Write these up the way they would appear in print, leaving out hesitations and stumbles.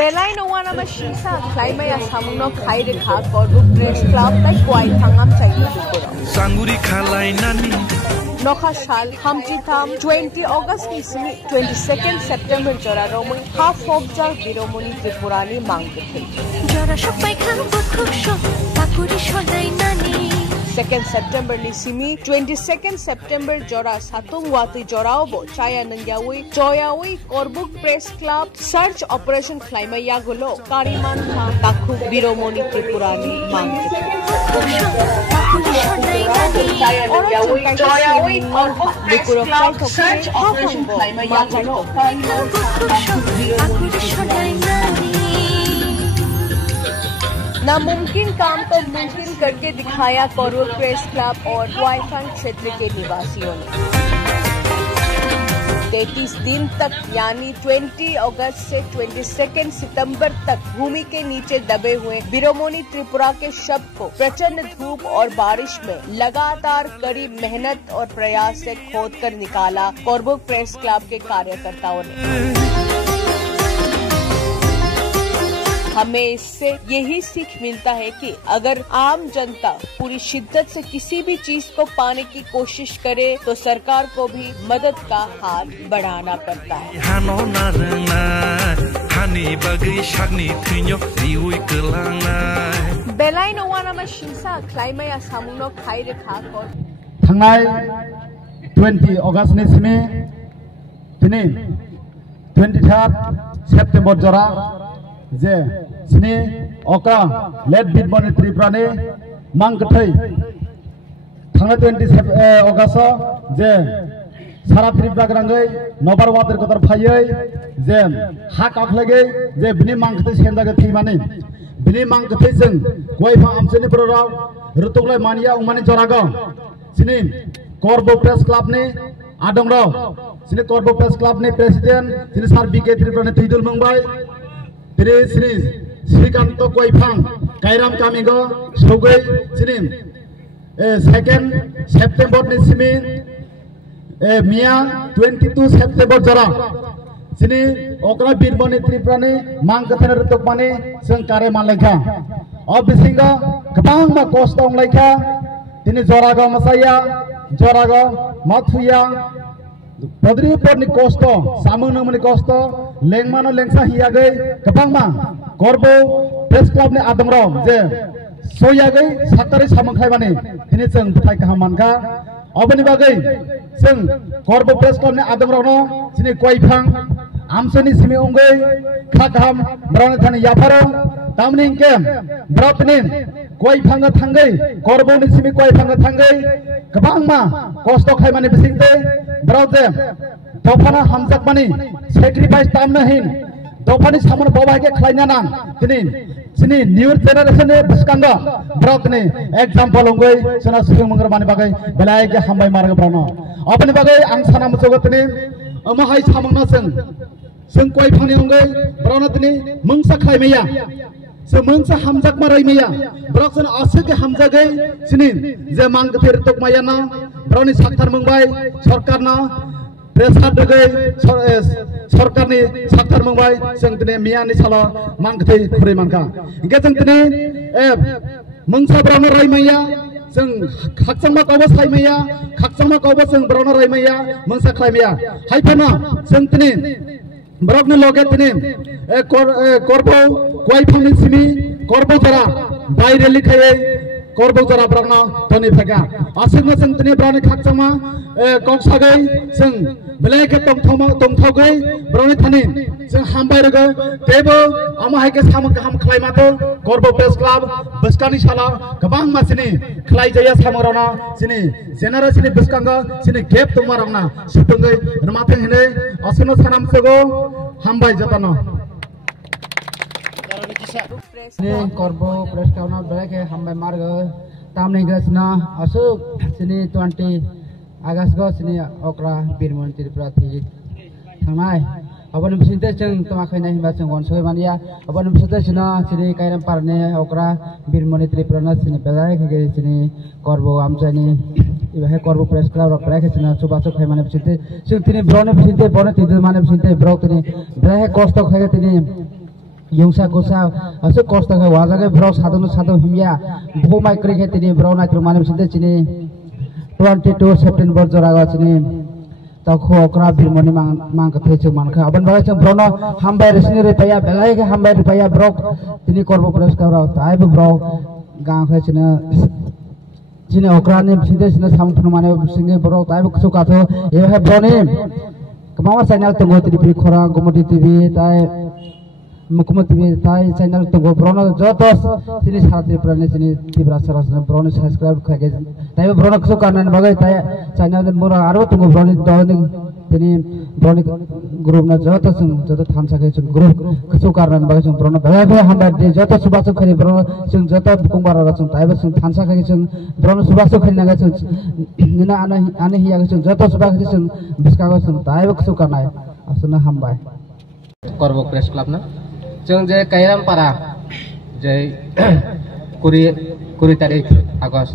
Belai no one ama shisa climate ya samuno khai rekha Korbuk Press Club tai kwai thangam chahi dukura. Sanguri khalai nani. Nokha shal hamchi tham 20 August ni simi 22nd September jora romoi half of jar biromoni tripurani mangte the. Jora shopai kham bukhusho pakuri shodai nani. 2nd September ni simi 22nd September jora satung wati jorao chaya nangyawi joyawi Korbuk Press Club search operation Khlaimaya gulo Kariman Kha Takhu Biromoni Tripurani mangte chaya nangyawi joyawi Korbuk Press Club search operation Khlaimaya gulo Kariman Kha Takhu Biromoni Tripurani नामुमकिन काम को मुमकिन करके दिखाया कोर्बुक press club और ग्वाइफांग क्षेत्र के निवासियों ने 33 दिन तक यानी 20 अगस्त से 22 सितंबर तक भूमि के नीचे दबे हुए बिरोमोनी त्रिपुरा के शव को प्रचंड धूप और बारिश में लगातार कड़ी मेहनत और प्रयास से खोदकर निकाला कोर्बुक प्रेस क्लब के कार्यकर्ताओं ने। हमें इससे यही सीख मिलता है कि अगर आम जनता पूरी शिद्दत से किसी भी चीज को पाने की कोशिश करे तो सरकार को भी मदद का हाथ बढ़ाना पड़ता है। बेलाई नोवाना में शिंसा क्लाइमया सामुनो खाई रेखा को थांनाय 20 अगस्त नि सिमे दिनै 23 सेप्टेम्बर जरा जे सिनी अका लेट बिरमोनी त्रिपुरानि मांगथै थांनाय 20 अगस्त जे सारा त्रिपुरा ग्रांगै नबार वाटर कतर फायै जे हा काखलागै जे बिनि मांगथै सेन्दागै थैमानि बिनि मांगथै जों गयफा आमसेनि बरराव रुतुगलाय मानिया उमानि जरागौ सिनी कोर्बुक प्रेस क्लबनि आदंराव सिनी कोर्बुक प्रेस क्लबनि प्रेसिडेन्ट सिनी सार बिके त्रिपुरानि थैदुल मंबाय Sri Srikanto Koifang Kairam Kamigo Sogoi Sinim 2nd September ni simi Mia 22 September jara Sini Okra Birmoni Tripurani Mangkathana Rutukmani Seng Kare Malekha Obisinga Kapang Ma Kostong Lekha Tini Jorago Masaya Jorago Mathuya Padri Porni Kosto Samunamani Kosto Lengmano Lengsa Hiyagai Kapangma Korbo Press Club ni Adamrom Je Soyagai Satari Samankhai Ini Seng Butai Kahamanka Obani Bagai Seng Korbo Press Club ni Adamrono Sini Koifang Amsoni Simi Ungai Khakam Branathani Yaparo Tamning Kem Bropinin Koifanga Tangai Korbo ni Simi Koifanga Tangai Kapangma Kosto Khaimani Bisingte Brode Dofana Hamzak Mani sacrifice time nahin Dofani Saman Baba ke Klainanang Sini new generation Buskanga Brotni example Ungoi Sana Sung Mangarmani Bagai Belai ke Hambai Marga Brano Open Bagai Angsana Musogotni Amahai Samana Sung Koi Pani Ungoi Bronatni Mungsa Klaimaya So Mungsa Hamzak Maraimaya Broxan Asik Hamzagai Sinin Zemang Kir Tukmayana Browni Saktar Mumbai Sorkarna Presar Dugai Sorkarni Saktar Mumbai Sengtene Miani Sala Mangte Kurimanka Gesengtene Mungsa Brana Raimaya Seng Kaksama Kobos Haimaya Kaksama Kobos Seng Brana Raimaya Mungsa Klaimaya Haipana Sengtene Brogni Logetene Korbo Koifangni Simi Korbo Jara Baireli Khaye Korbo Jara Brana Toni Phega Asingma Sengtene Brani Kaksama Koksagai Seng Belai Tongthogai Broni Thani Seng Hambai Rago Tebo Amahai ke Samang Kaham Klaimato Korbo Press Club Buskani Shala Kabang Masini Klai Jaya Samarona Sini Senara Sini Buskanga Sini Gap Tumarana Sutungai Ramateng Hine Asino Sanam Sego Hambai Jatano Sini Korbo Press Club na Belai ke Hambai Marga Tamni Gasna Asuk Sini 20 Agas go sini okra Birmoni Tripura thi thangnai abon bisinte jeng tamakhai nai himba jeng onsoi mania abon bisinte sina sini kairam parne okra Birmoni Tripura na sini belai ke sini Korbo amjani ibahe Korbo Press Club okra ke sina subasok khai mane bisinte sing tini brone bisinte tidul mane bisinte brok tini belai kosto khai tini Yungsa kusa asu kosta ka wajaga bro sadu himya bo mai kri kheti bro na tru mane sinde chini 22 September jora ga chini ta kho okra birmoni mang ka thechu man kha aban baga chang bro no hambai resni re paya belai ke hambai re paya bro tini korbo press ka ra tai bro ga kha chini okra ne sinde sinde sam thnu mane singe bro tai ku ka tho ye ha bro ne kamawa channel tungo tv khora gomoti tv tai Mukumat TV tai channel tungo brono jotos sini sathi prane sini tibra saras brono subscribe khage tai brono kso karna bagai tai channel mura aro tungo brono doni sini brono group na jotos joto thamsa ke group kso karna bagai sung brono bagai hamba de joto subasu khari brono sung joto bukung bara sung tai sung thamsa ke sung brono subasu khari na sung nina ane hiya sung joto subasu sung biskago sung tai kso karna asuna hamba korbo press club na जों जे कायरामपारा जे कुरि तारिख August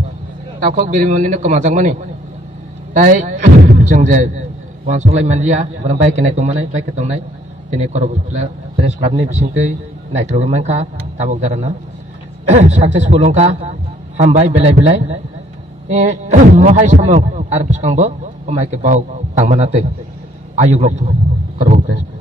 ताखौ बिरिमनिनो कमाजां माने ताइ जों जे वानसलाय मानजिया बरम bye केनाय तंमानाय bye केतंनाय दिनै करब press क्लाबनि बिसिंकै नायथ्रगमानखा ताबक जाराना successful अंका हामबाय बेलाय बेलाय महाय सामं आरो बिसखांबो मायके बाव तांमानातै आयुग्लक करब प्रेस